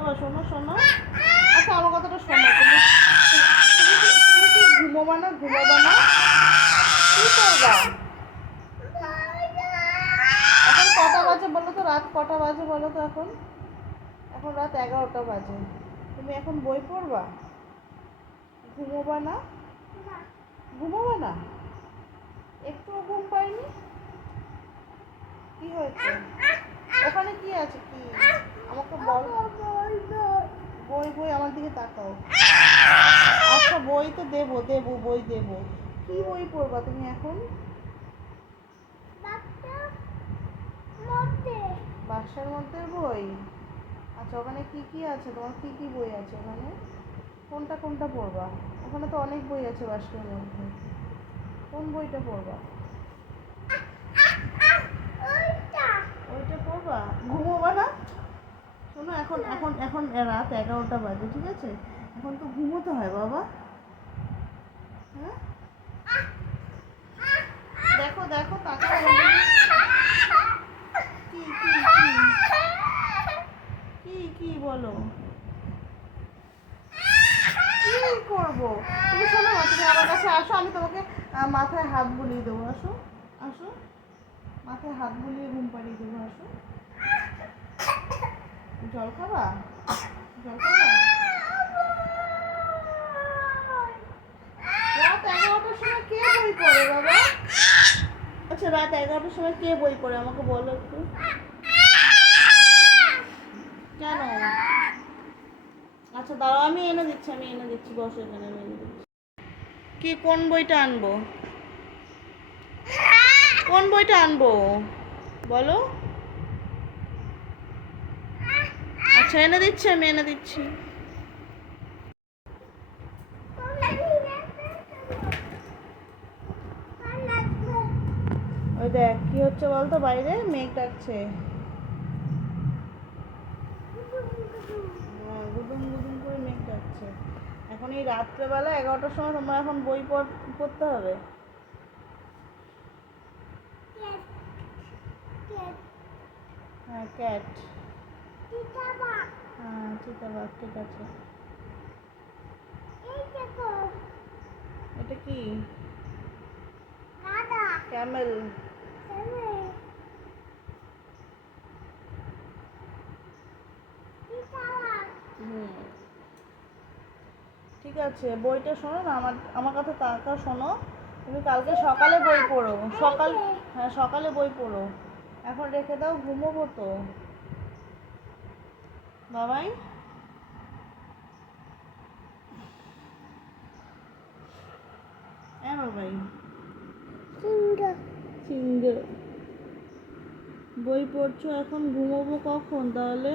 বাবা শোনো শোনো, আচ্ছা আমার কথাটা শোনো, তুমি তুমি কি ঘুমোবা না? ঘুমোবা না? কি করবা? এখন কটা বাজে বলো তো? রাত কটা বাজে বলো তো? এখন এখন রাত 11টা বাজে। তুমি এখন বই পড়বা? ঘুমোবা না? ঘুমোবা না? একটুও ঘুম পাইনি? কি হয়েছে? ওখানে কি আছে? কি আমাকে বল। বই বই আমার দিকে তাকাও। আচ্ছা বই তো দেবো দেবো, বই দেবো। কি বই পড়বা তুমি এখন? বাক্সের মধ্যে বই? আচ্ছা ওখানে কি কি আছে? তোমার কি কি বই আছে ওখানে? কোনটা কোনটা পড়বা? ওখানে তো অনেক বই আছে বাক্সের মধ্যে। কোন বইটা পড়বা? ওইটা পড়বা? ঘুমোবা না? শোনো এখন এখন এখন রাত 11টা বাজে, ঠিক আছে? এখন তো ঘুমোতে হয় বাবা। হ্যাঁ দেখো দেখো তাকাও। কি কি কি কি বলো? কি করবো? তুমি শোনো না, তুমি আমার কাছে আসো, আমি তোমাকে মাথায় হাত বুলিয়ে দেবো। আসো আসো, মাথায় হাত বুলিয়ে ঘুম পাড়িয়ে দেবো। আসো। জল খাবা? জল খাবা? রাত 11টার সময় কে বই পড়ে বাবা? আচ্ছা রাত 11টার সময় কে বই পড়ে আমাকে বলো একটু। কেন? আচ্ছা দাঁড়াও, আমি এনে দিচ্ছি, আমি এনে দিচ্ছি, বসো এখানে, আমি এনে দিচ্ছি। কি কোন বইটা আনবো? কোন বইটা আনবো বলো? আচ্ছা এনে দিচ্ছি, আমি এনে দিচ্ছি। ওই দেখ কি হচ্ছে বলতো, বাইরে মেঘ ডাকছে। গুদুম গুদুম করে মেঘ ডাকছে। এখন এই রাত্রেবেলা 11টার সময় তোমার এখন বই পড়তে হবে? হ্যাঁ ক্যাট। হ্যাঁ চিতাবাঘ, ঠিক আছে। এটা কি? ক্যামেল। হুম ঠিক আছে, বইটা শোনো না, আমার আমার কথা তাকা শোনো। তুমি কালকে সকালে বই পড়ো, সকাল, হ্যাঁ সকালে বই পড়ো। এখন রেখে দাও, ঘুমোবো তো বাবাই। হ্যাঁ বাবাই। সিঙ্গার বই পড়ছো, এখন ঘুমোবো কখন তাহলে?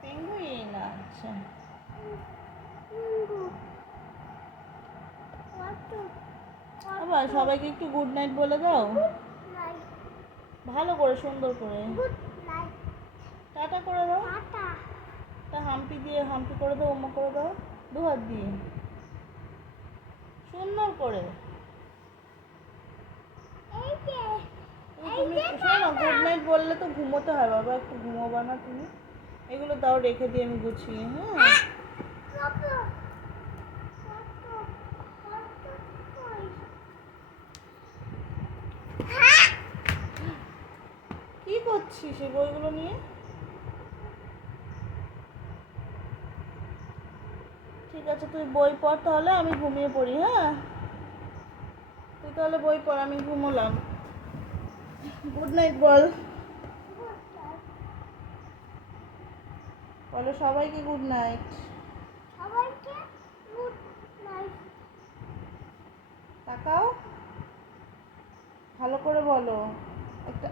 পেঙ্গুইন, আচ্ছা। আবার সবাইকে একটু গুড নাইট বলে দাও, ভালো করে সুন্দর করে। টাটা করে দাও। তা হাম্পি দিয়ে হাম্পি করে দাও, ওমা করে দাও, দু হাত দিয়ে সুন্দর করে। তুমি শোনো, গুড নাইট বললে তো ঘুমোতে হয় বাবা, একটু ঘুমোবা না তুমি? এগুলো তাও রেখে দিয়ে আমি গুছিয়ে। হ্যাঁ কি করছিস এই বইগুলো নিয়ে? ঠিক আছে তুই বই পড় তাহলে, আমি ঘুমিয়ে পড়ি। হ্যাঁ তুই তাহলে বই পড়, আমি ঘুমোলাম। গুড নাইট বল। বলো সবাইকে গুড নাইট। তাকাও, ভালো করে বলো। একটা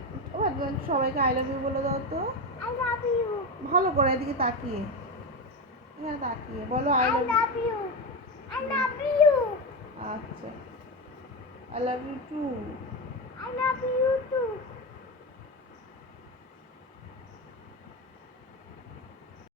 সবাইকে আই লাভ ইউ বলে দাও তো। ভালো করে এদিকে তাকিয়ে, এখানে তাকিয়ে বলো আই লাভ ইউ। আচ্ছা, আই লাভ ইউ টু।